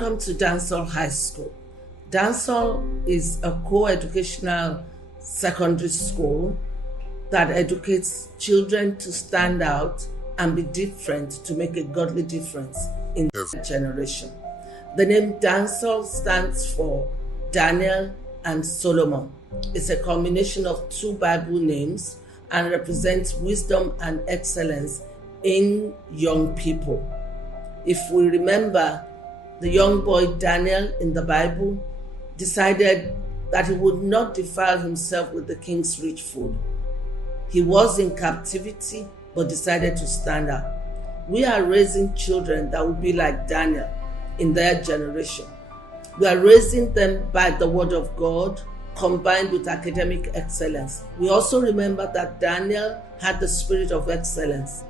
Welcome to Dansol High School. Dansol is a co-educational secondary school that educates children to stand out and be different to make a godly difference in their generation. The name Dansol stands for Daniel and Solomon. It's a combination of two Bible names and represents wisdom and excellence in young people. If we remember, the young boy Daniel in the Bible decided that he would not defile himself with the king's rich food. He was in captivity but decided to stand out. We are raising children that will be like Daniel in their generation. We are raising them by the word of God combined with academic excellence. We also remember that Daniel had the spirit of excellence.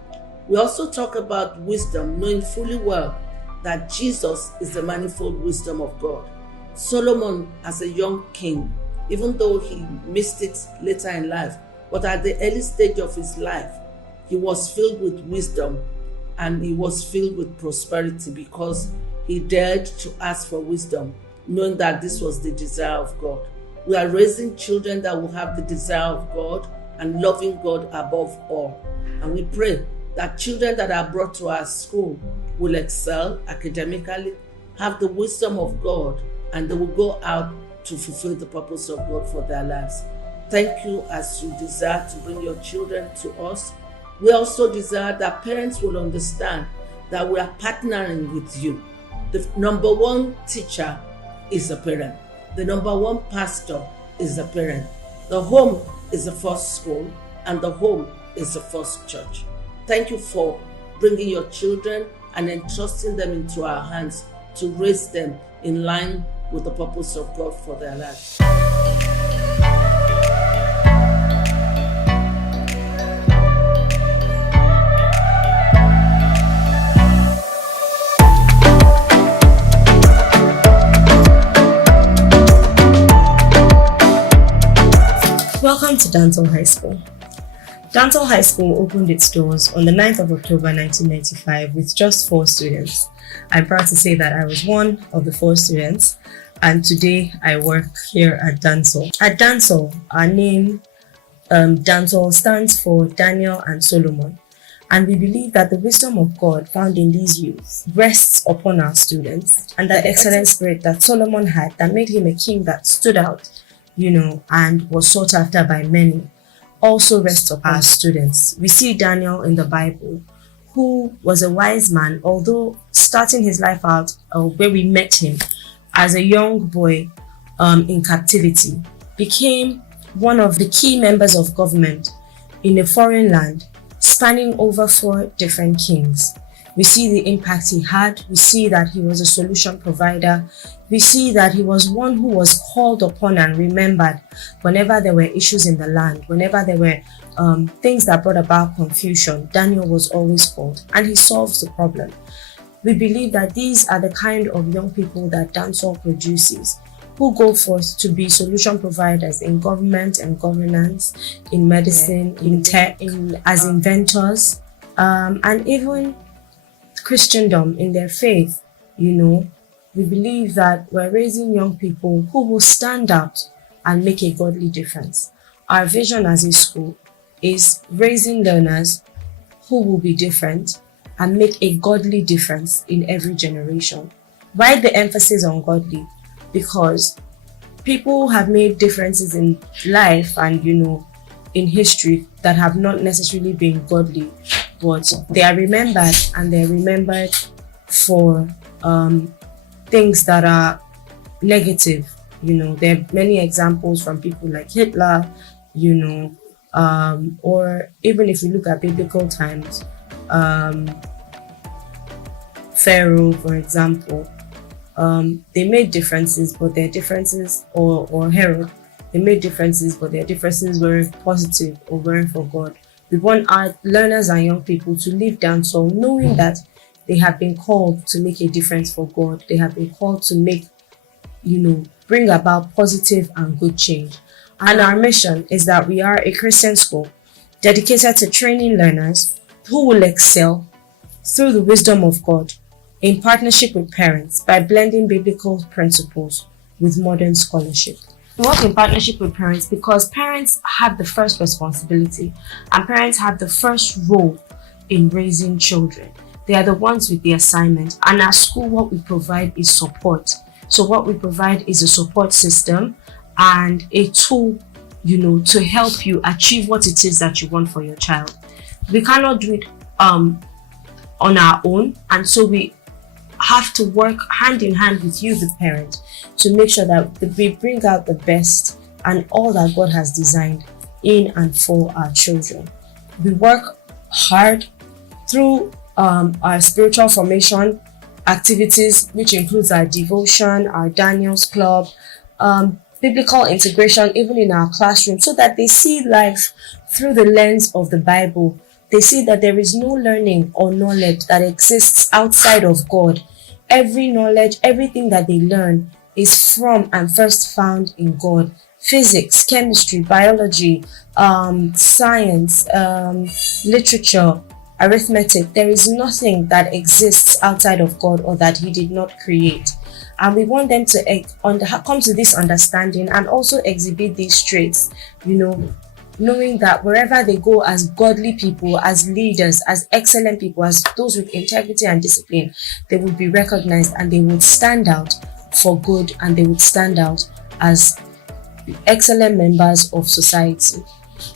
We also talk about wisdom, knowing fully well that Jesus is the manifold wisdom of God. Solomon, as a young king, even though he missed it later in life, but at the early stage of his life, he was filled with wisdom and he was filled with prosperity because he dared to ask for wisdom, knowing that this was the desire of God. We are raising children that will have the desire of God and loving God above all. And we pray that children that are brought to our school will excel academically, have the wisdom of God, and they will go out to fulfill the purpose of God for their lives. Thank you as you desire to bring your children to us. We also desire that parents will understand that we are partnering with you. The number one teacher is a parent. The number one pastor is a parent. The home is the first school, and the home is the first church. Thank you for bringing your children and entrusting them into our hands to raise them in line with the purpose of God for their lives. Welcome to Dansol High School. Dansol High School opened its doors on the 9th of October 1995 with just 4 students. I'm proud to say that I was one of the 4 students, and today I work here at Dansol. At Dansol, our name Dansol stands for Daniel and Solomon, and we believe that the wisdom of God found in these youths rests upon our students, and that excellent spirit that Solomon had that made him a king that stood out, and was sought after by many, also rests upon our students. We see Daniel in the Bible, who was a wise man, although starting his life out where we met him as a young boy in captivity, became one of the key members of government in a foreign land, spanning over 4 different kings. We see the impact he had. We see that he was a solution provider. We see that he was one who was called upon and remembered whenever there were issues in the land, whenever there were things that brought about confusion. Daniel was always called, and he solves the problem. We believe that these are the kind of young people that Dansol produces, who go forth to be solution providers in government and governance, in medicine, in tech, as inventors, and even Christendom in their faith. We believe that we're raising young people who will stand out and make a godly difference. Our vision as a school is raising learners who will be different and make a godly difference in every generation. Why the emphasis on godly? Because people have made differences in life and in history that have not necessarily been godly, but they are remembered, and they're remembered for things that are negative. There are many examples from people like Hitler, or even if you look at biblical times, Pharaoh, for example, they made differences, but their differences, or Herod, they made differences, but their differences weren't positive or weren't for God. We want our learners and young people to live down so knowing that they have been called to make a difference for God. They have been called to make, bring about positive and good change. And our mission is that we are a Christian school dedicated to training learners who will excel through the wisdom of God, in partnership with parents by blending biblical principles with modern scholarship. We work in partnership with parents because parents have the first responsibility and parents have the first role in raising children. They are the ones with the assignment, and at school what we provide is support. So what we provide is a support system and a tool, to help you achieve what it is that you want for your child. We cannot do it on our own, and so we have to work hand in hand with you, the parent, to make sure that we bring out the best and all that God has designed in and for our children. We work hard through our spiritual formation activities, which includes our devotion, our Daniel's Club, biblical integration even in our classroom, so that they see life through the lens of the Bible. They see that there is no learning or knowledge that exists outside of God. Every knowledge, everything that they learn is from and first found in God. Physics, chemistry, biology, science, literature, arithmetic. There is nothing that exists outside of God or that He did not create. And we want them to come to this understanding and also exhibit these traits, knowing that wherever they go as godly people, as leaders, as excellent people, as those with integrity and discipline, they will be recognized and they would stand out for good, and they would stand out as excellent members of society.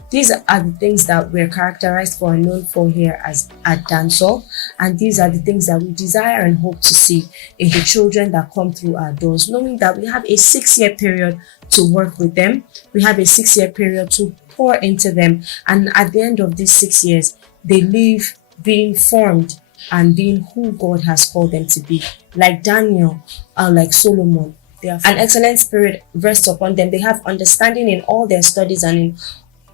These are the things that we're characterized for and known for here at Dansol, and these are the things that we desire and hope to see in the children that come through our doors, knowing that we have a 6-year period to work with them. We have a 6-year period to pour into them, and at the end of these 6 years, they leave being formed and being who God has called them to be. Like Daniel, like Solomon, an excellent spirit rests upon them. They have understanding in all their studies and in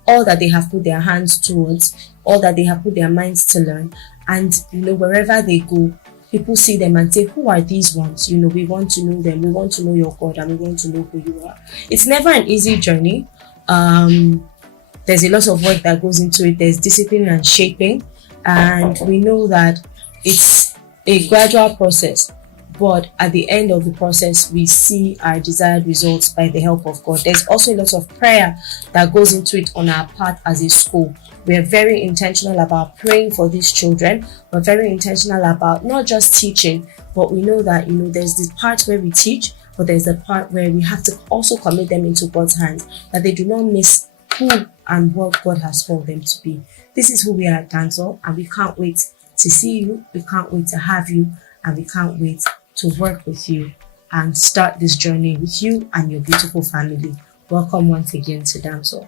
all that they have put their hands towards, all that they have put their minds to learn. And wherever they go, people see them and say, who are these ones? We want to know them. We want to know your God, and we want to know who you are. It's never an easy journey. There's a lot of work that goes into it. There's discipline and shaping, and we know that it's a gradual process. But at the end of the process, we see our desired results by the help of God. There's also a lot of prayer that goes into it on our part as a school. We're very intentional about praying for these children. We're very intentional about not just teaching, but we know that, there's this part where we teach, but there's the part where we have to also commit them into God's hands, that they do not miss who and what God has called them to be. This is who we are at Dansol, and we can't wait to see you. We can't wait to have you, and we can't wait to work with you and start this journey with you and your beautiful family. Welcome once again to Dansol.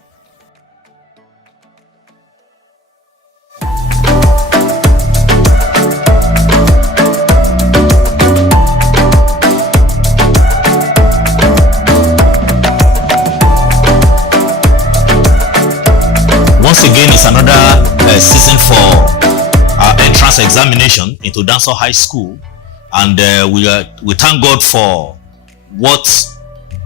Once again, it's another season for our entrance examination into Dansol High School. And we thank God for what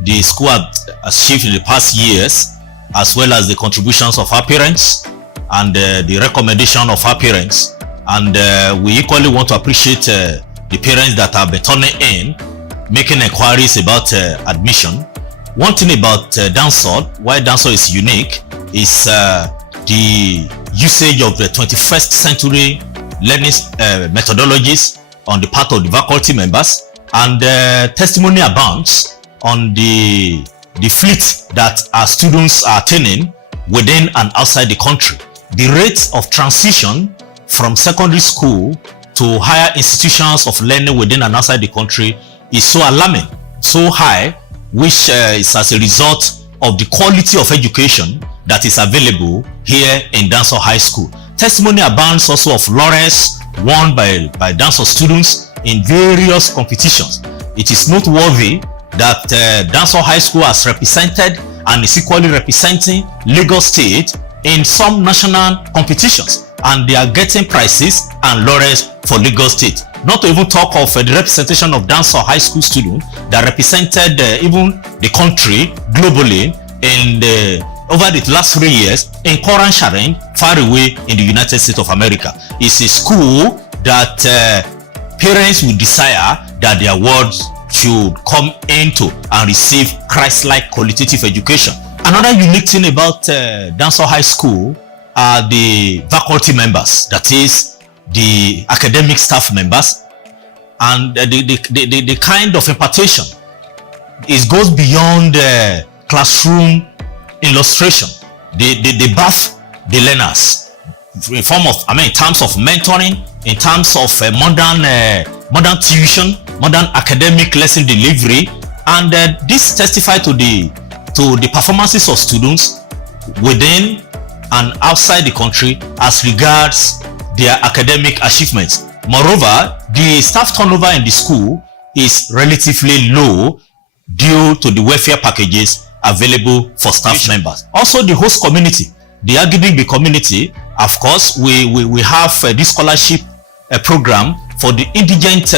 the school has achieved in the past years, as well as the contributions of our parents and the recommendation of our parents. And we equally want to appreciate the parents that have been turning in, making inquiries about admission. One thing about Dansol, why Dansol is unique, is the usage of the 21st century learning methodologies on the part of the faculty members, and testimony abounds on the fleet that our students are attaining within and outside the country. The rate of transition from secondary school to higher institutions of learning within and outside the country is so alarming, so high, which is as a result of the quality of education that is available here in Dansol High School. Testimony abounds also of laurels won by Dansol students in various competitions. It is noteworthy that Dansol High School has represented and is equally representing Lagos State in some national competitions, and they are getting prizes and laurels for Lagos State. Not to even talk of the representation of Dansol High School students that represented even the country globally in over the last 3 years in Koran Sharing, far away in the United States of America. It's a school that parents will desire that their wards should come into and receive Christ-like qualitative education. Another unique thing about Dansol High School are the faculty members, that is the academic staff members, and the kind of impartation. It goes beyond classroom illustration. They bath the learners in form of, in terms of mentoring, in terms of modern tuition, modern academic lesson delivery, and this testifies to the performances of students within and outside the country as regards their academic achievements. Moreover, the staff turnover in the school is relatively low due to the welfare packages available for staff members. Also, the host community, the Agidingbi community, of course, we have this scholarship program for the indigent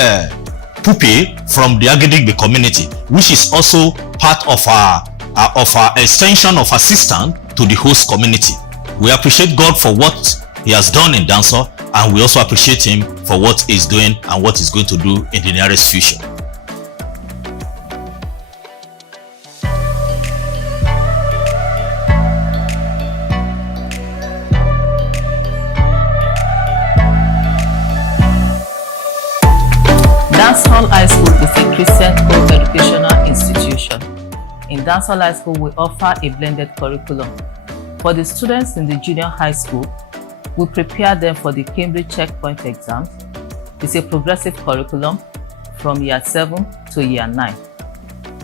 pupil from the Agidingbi community, which is also part of our extension of assistance to the host community. We appreciate God for what He has done in Dansol, and we also appreciate Him for what He's doing and what He's going to do in the nearest future. Dansol High School is a Christian co-educational institution. In Dansol High School, we offer a blended curriculum. For the students in the junior high school, we prepare them for the Cambridge Checkpoint exams. It's a progressive curriculum from year 7 to year 9.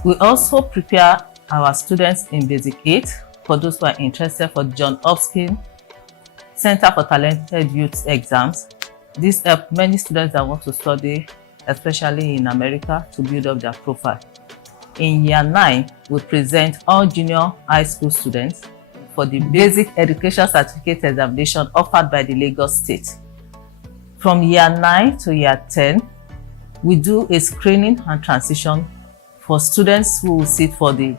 We also prepare our students in Basic 8 for those who are interested for John Hopkins Center for Talented Youth exams. This helps many students that want to study, especially in America, to build up their profile. In year 9, we present all junior high school students for the Basic Education Certificate examination offered by the Lagos State. From year 9 to year 10, we do a screening and transition for students who will sit for the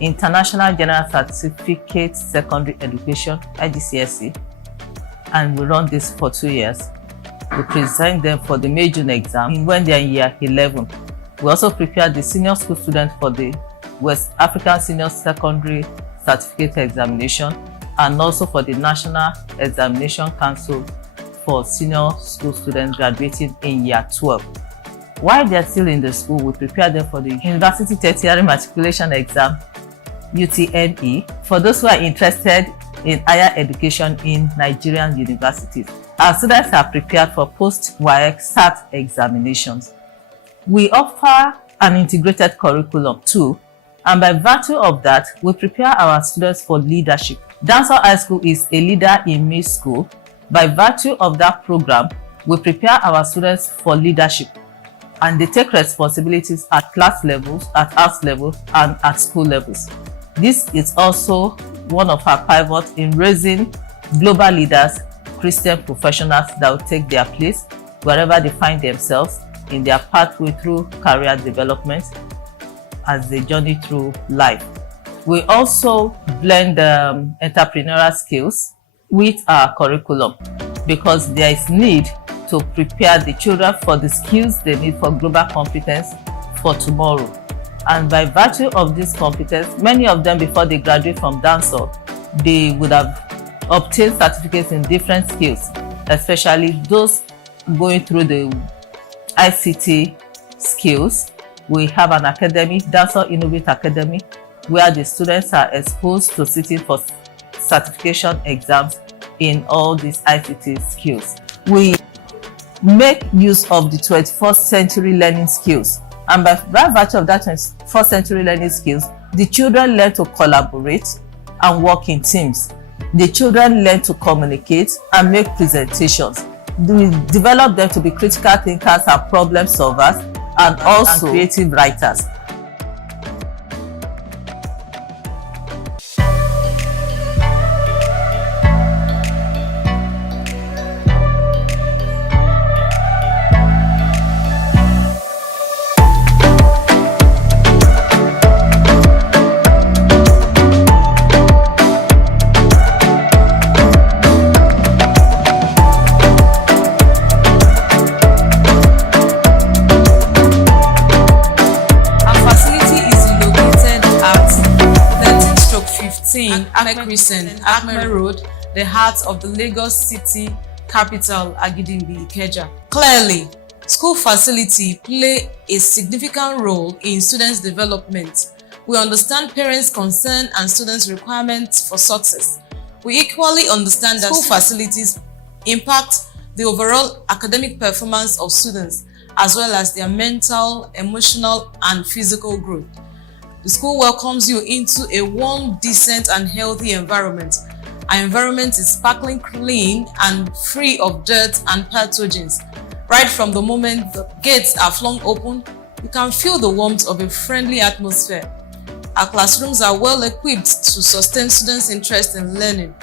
International General Certificate Secondary Education, IGCSE, and we run this for 2 years. We present them for the May-June exam when they are in year 11. We also prepare the senior school students for the West African Senior Secondary Certificate examination, and also for the National Examination Council for senior school students graduating in year 12. While they are still in the school, we prepare them for the University Tertiary Matriculation Exam, UTME, for those who are interested in higher education in Nigerian universities. Our students are prepared for post-WAEC SAT examinations. We offer an integrated curriculum too, and by virtue of that, we prepare our students for leadership. Dansol High School is a leader in me school. By virtue of that program, we prepare our students for leadership, and they take responsibilities at class levels, at house level, and at school levels. This is also one of our pivots in raising global leaders, Christian professionals that will take their place wherever they find themselves in their pathway through career development as they journey through life. We also blend entrepreneurial skills with our curriculum because there is need to prepare the children for the skills they need for global competence for tomorrow. And by virtue of this competence, many of them before they graduate from Dansol, they would have obtained certificates in different skills, especially those going through the ICT skills. We have an academy, Dansol Innovate Academy, where the students are exposed to sitting for certification exams in all these ICT skills. We make use of the 21st century learning skills, and by virtue of that 21st century learning skills, the children learn to collaborate and work in teams. The children learn to communicate and make presentations. We develop them to be critical thinkers and problem solvers, and also creative writers. being Acme Crescent, Acme Road, the heart of the Lagos city capital, Agidingbi, Ikeja. Clearly, school facility play a significant role in students' development. We understand parents' concern and students' requirements for success. We equally understand that school facilities impact the overall academic performance of students, as well as their mental, emotional, and physical growth. The school welcomes you into a warm, decent, and healthy environment. Our environment is sparkling clean and free of dirt and pathogens. Right from the moment the gates are flung open, you can feel the warmth of a friendly atmosphere. Our classrooms are well equipped to sustain students' interest in learning.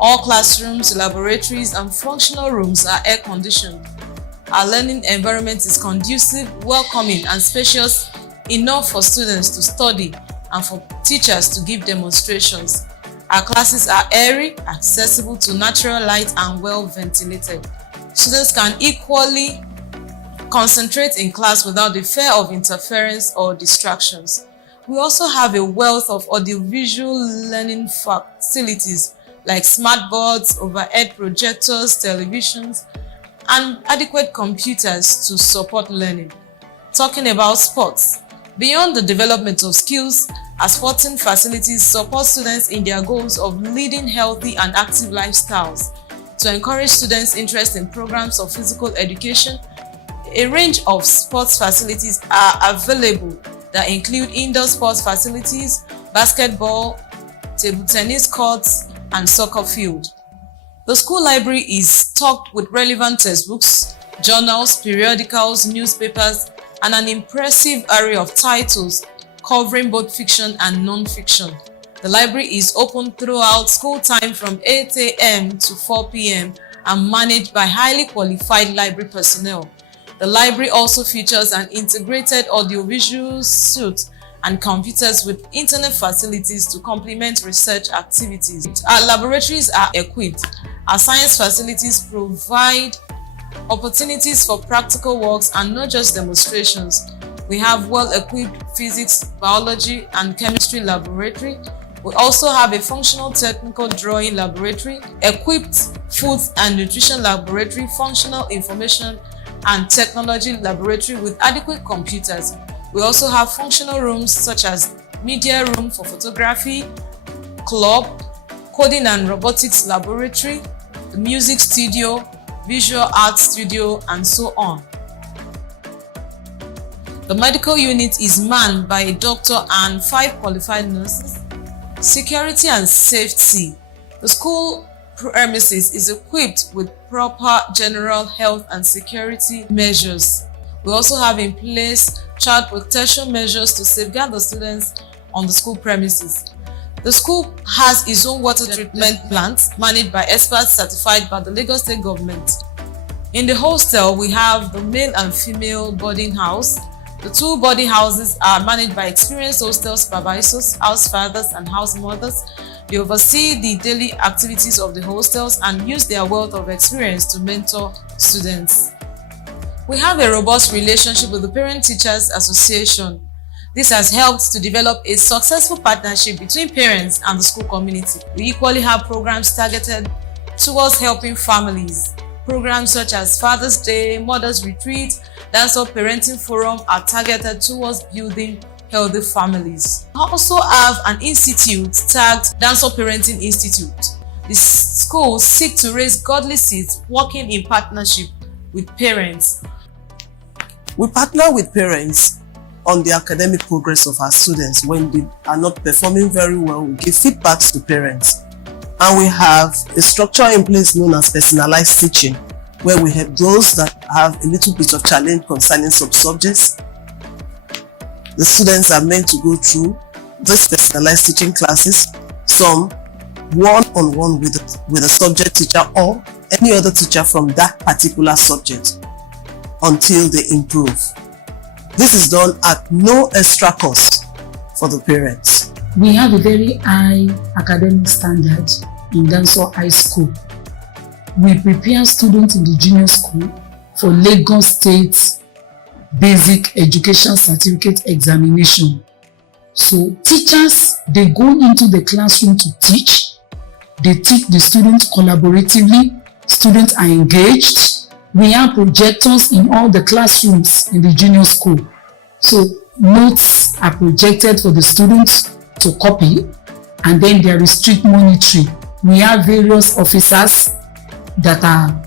All classrooms, laboratories, and functional rooms are air-conditioned. Our learning environment is conducive, welcoming, and spacious enough for students to study and for teachers to give demonstrations. Our classes are airy, accessible to natural light, and well ventilated. Students can equally concentrate in class without the fear of interference or distractions. We also have a wealth of audiovisual learning facilities like smart boards, overhead projectors, televisions, and adequate computers to support learning. Talking about sports, beyond the development of skills, our sporting facilities support students in their goals of leading healthy and active lifestyles. To encourage students' interest in programs of physical education, a range of sports facilities are available that include indoor sports facilities, basketball, table tennis courts, and soccer field. The school library is stocked with relevant textbooks, journals, periodicals, newspapers, and an impressive array of titles covering both fiction and non-fiction. The library is open throughout school time from 8 a.m. to 4 p.m. and managed by highly qualified library personnel. The library also features an integrated audiovisual suite and computers with internet facilities to complement research activities. Our laboratories are equipped. Our science facilities provide opportunities for practical works and not just demonstrations. We have well-equipped physics, biology, and chemistry laboratory. We also have a functional technical drawing laboratory, equipped food and nutrition laboratory, functional information and technology laboratory with adequate computers. We also have functional rooms such as media room for photography, club, coding and robotics laboratory, the music studio, visual arts studio, and so on. The medical unit is manned by a doctor and 5 qualified nurses. Security and safety. The school premises is equipped with proper general health and security measures. We also have in place child protection measures to safeguard the students on the school premises. The school has its own water treatment plant managed by experts certified by the Lagos State Government. In the hostel, we have the male and female boarding house. The 2 boarding houses are managed by experienced hostel supervisors, house fathers, and house mothers. They oversee the daily activities of the hostels and use their wealth of experience to mentor students. We have a robust relationship with the Parent Teachers Association. This has helped to develop a successful partnership between parents and the school community. We equally have programs targeted towards helping families. Programs such as Father's Day, Mother's Retreat, Dansol Parenting Forum are targeted towards building healthy families. We also have an institute tagged Dansol Parenting Institute. The school seeks to raise godly seeds working in partnership with parents. We partner with parents on the academic progress of our students. When they are not performing very well, we give feedbacks to parents. And we have a structure in place known as personalized teaching, where we help those that have a little bit of challenge concerning some subjects. The students are meant to go through these personalized teaching classes, some one-on-one with a subject teacher or any other teacher from that particular subject until they improve. This is done at no extra cost for the parents. We have a very high academic standard in Dansol High School. We prepare students in the junior school for Lagos State Basic Education Certificate Examination. So teachers, they go into the classroom to teach. They teach the students collaboratively. Students are engaged. We have projectors in all the classrooms in the junior school. So notes are projected for the students to copy, and then there is strict monitoring. We have various officers that are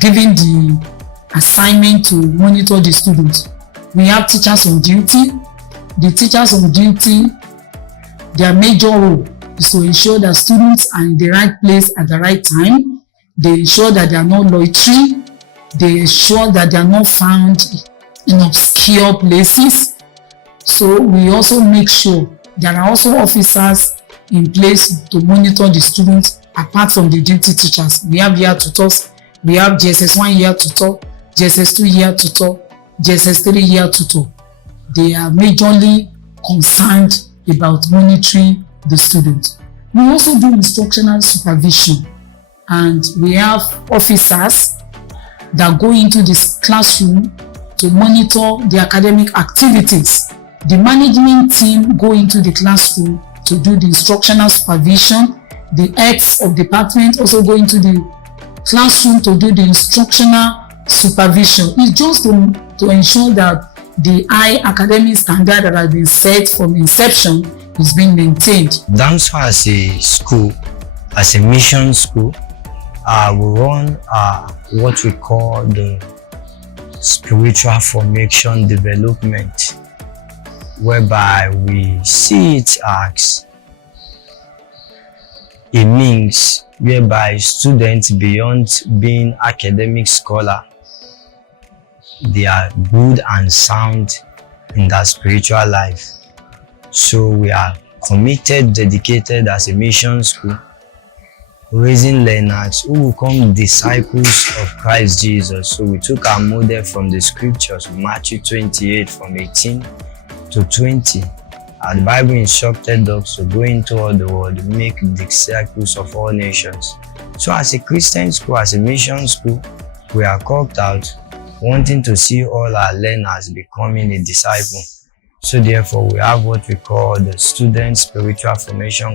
given the assignment to monitor the students. We have teachers on duty. The teachers on duty, their major role is to ensure that students are in the right place at the right time. They ensure that they are not loitering. They ensure that they are not found in obscure places. So we also make sure there are also officers in place to monitor the students apart from the duty teachers. We have year tutors. We have GSS 1 year tutor, GSS 2 year tutor, GSS 3 year tutor. They are majorly concerned about monitoring the students. We also do instructional supervision, and we have officers that go into this classroom to monitor the academic activities. The management team go into the classroom to do the instructional supervision. The heads of department also go into the classroom to do the instructional supervision. It's just to ensure that the high academic standard that has been set from inception is being maintained. Dansol as a school, as a mission school, we run what we call the spiritual formation development, whereby we see it as a means whereby students, beyond being academic scholar, they are good and sound in their spiritual life. So we are committed, dedicated as a mission school, raising learners who will become disciples of Christ Jesus. So we took our model from the scriptures, Matthew 28 from 18 to 20. The Bible instructed us to go into all the world, make disciples of all nations. So as a Christian school, as a mission school, we are called out wanting to see all our learners becoming a disciple. So therefore, we have what we call the student spiritual formation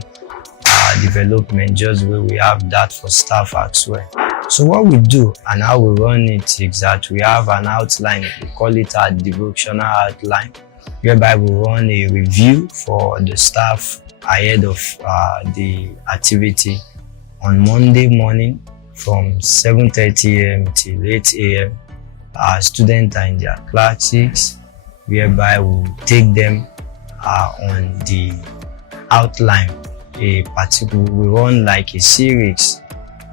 development, just where we have that for staff as well. So what we do and how we run it is that we have an outline. We call it a devotional outline, whereby we run a review for the staff ahead of the activity on Monday morning from 7:30 a.m. till 8 a.m. Our students are in their classes, whereby we take them on the outline. We run like a series,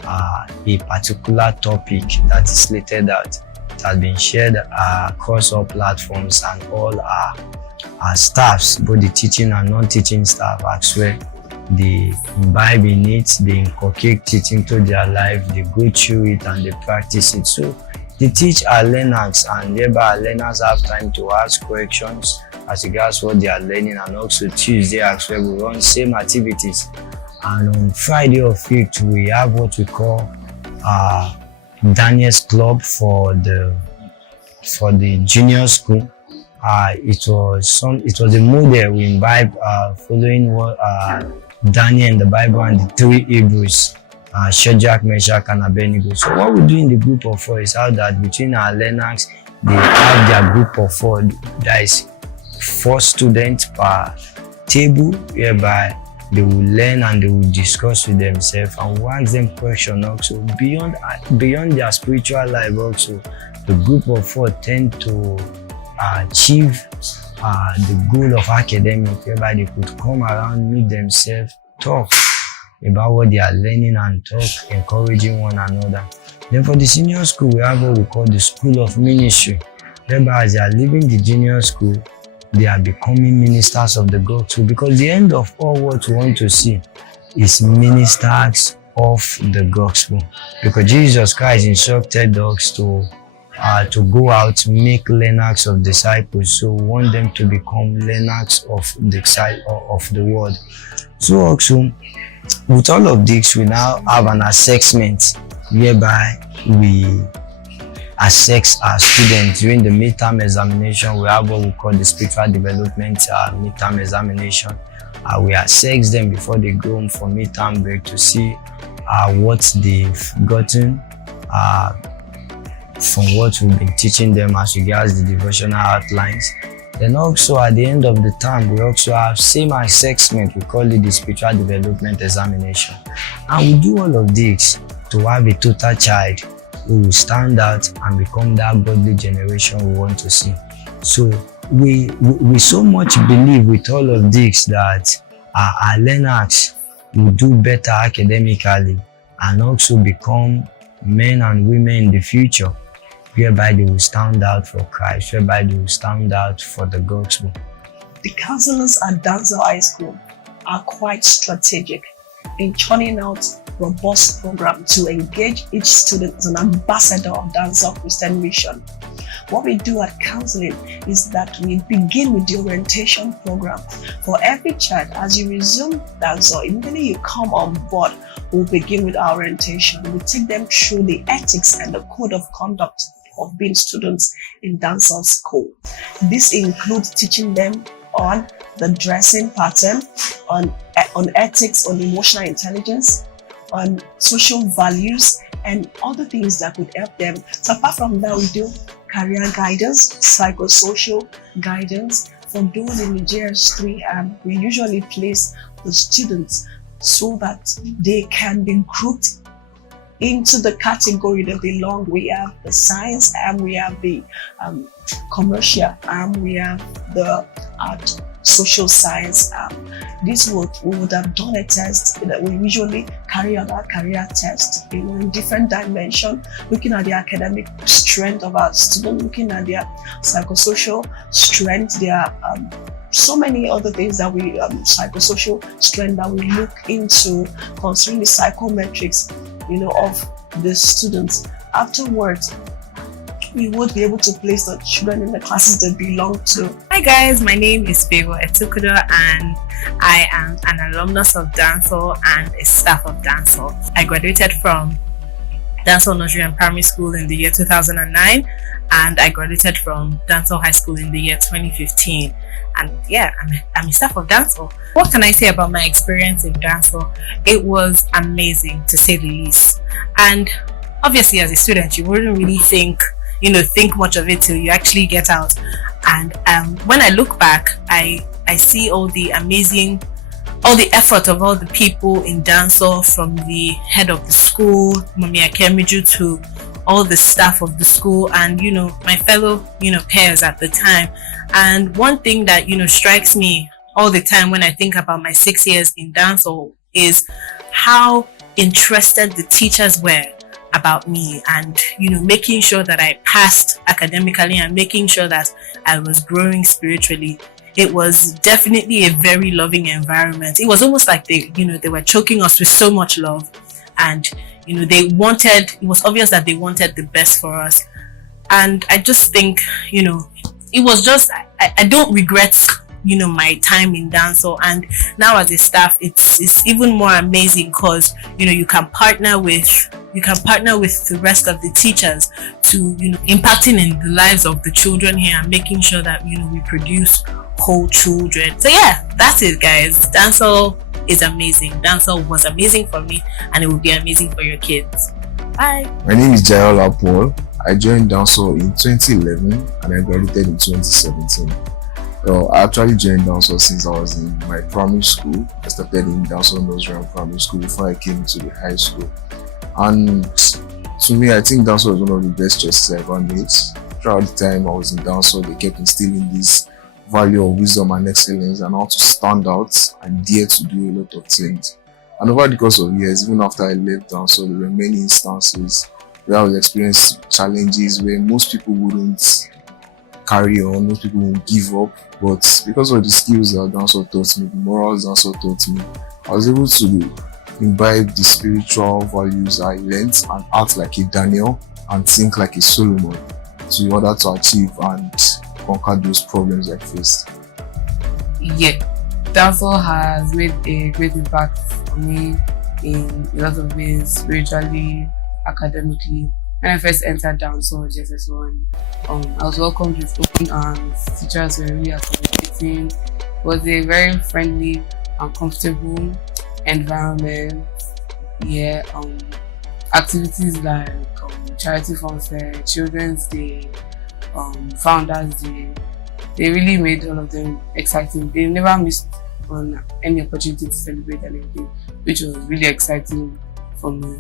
a particular topic that is slated out. It has been shared across all platforms, and all our staffs, both the teaching and non-teaching staff as well, they imbibe in it, they inculcate it into their life, they go through it and they practice it. So they teach our learners, and thereby our learners have time to ask questions as regards what they are learning. And also Tuesday as well, we run same activities. And on Friday of it, we have what we call Daniel's Club for the junior school. It was a model we imbibe following what Daniel in the Bible and the three Hebrews, Shadrach, Meshach, and Abednego. So what we do in the group of four is how that between our learners, they have their group of four. There is 4 students per table, whereby they will learn and they will discuss with themselves, and we'll ask them questions also beyond their spiritual life. Also, the group of 4 tend to achieve the goal of academic, whereby they could come around, meet themselves, talk about what they are learning and talk, encouraging one another. Then for the senior school, we have what we call the School of Ministry, whereby as they are leaving the junior school, they are becoming ministers of the gospel, because the end of all what we want to see is ministers of the gospel, because Jesus Christ instructed us to go out, make learners of disciples. So we want them to become learners of the word. So also, with all of this, we now have an assessment whereby we assess our students during the midterm examination. We have what we call the spiritual development midterm examination. We assess them before they go home for midterm break to see what they've gotten from what we've been teaching them as regards the devotional outlines. Then also at the end of the term, we also have same assessment. We call it the spiritual development examination. And we do all of this to have a total child who will stand out and become that godly generation we want to see. So we so much believe with all of this that our learners will do better academically and also become men and women in the future, whereby they will stand out for Christ, whereby they will stand out for the gospel. The counselors at Dansol High School are quite strategic in churning out robust programs to engage each student as an ambassador of Dansol Christian Mission. What we do at counseling is that we begin with the orientation program. For every child, as you resume Dansol, immediately you come on board, we'll begin with our orientation. We take them through the ethics and the code of conduct of being students in Dansol school. This includes teaching them on the dressing pattern, on ethics, on emotional intelligence, on social values, and other things that could help them. So apart from that, we do career guidance, psychosocial guidance. For those in the GS3, we usually place the students so that they can be grouped into the category they belong. We have the science arm, we have the commercial arm, we have the art, social science arm. We would have done a test that we usually carry out our career test, in different dimensions, looking at the academic strength of our students, looking at their psychosocial strength. There are so many other things that we psychosocial strength that we look into, considering the psychometrics of the students. Afterwards, we would be able to place the children in the classes they belong to. Hi guys, my name is Favor Etukudo and I am an alumnus of Dansol and a staff of Dansol. I graduated from Dansol Nursery and Primary School in the year 2009 and I graduated from Dansol High School in the year 2015. And yeah, I'm a staff of Dansol. What can I say about my experience in Dansol? It was amazing, to say the least. And obviously as a student, you wouldn't really think much of it till you actually get out. And when I look back, I see all the effort of all the people in Dansol, from the head of the school, Mami Akemiju, to all the staff of the school and my fellow peers at the time. And one thing that strikes me all the time when I think about my 6 years in Dansol is how interested the teachers were about me, and making sure that I passed academically and making sure that I was growing spiritually. It was definitely a very loving environment. It was almost like they were choking us with so much love, and it was obvious that they wanted the best for us. And I just think it was just, I don't regret my time in Dansol. And now as a staff, it's even more amazing because you can partner with the rest of the teachers to impacting in the lives of the children here and making sure that we produce whole children. So yeah, that's it guys. Dansol is amazing. Dansol was amazing for me and it will be amazing for your kids. Bye. My name is Jayola Paul. I joined Dansol in 2011 and I graduated in 2017. I actually joined Dansol since I was in my primary school. I started in Dansol Nursery and Primary School before I came to the high school. And to me, I think Dansol was one of the best choices I ever made. Throughout the time I was in Dansol, they kept instilling this value of wisdom and excellence and how to stand out and dare to do a lot of things. And over the course of years, even after I left Dansol, there were many instances where I was experiencing challenges where most people wouldn't carry on, most people won't give up. But because of the skills that Dansol taught me, the morals Dansol taught me, I was able to imbibe the spiritual values I learned and act like a Daniel and think like a Solomon in order to achieve and conquer those problems I faced. Yeah, Dansol has made a great impact on me in a lot of ways, spiritually, academically, when I first entered Dansol JSS1, I was welcomed with open arms. Teachers were really accommodating. It was a very friendly and comfortable environment. Yeah, activities like charity funfair, Children's Day, Founders Day, they really made all of them exciting. They never missed on any opportunity to celebrate anything, which was really exciting for me.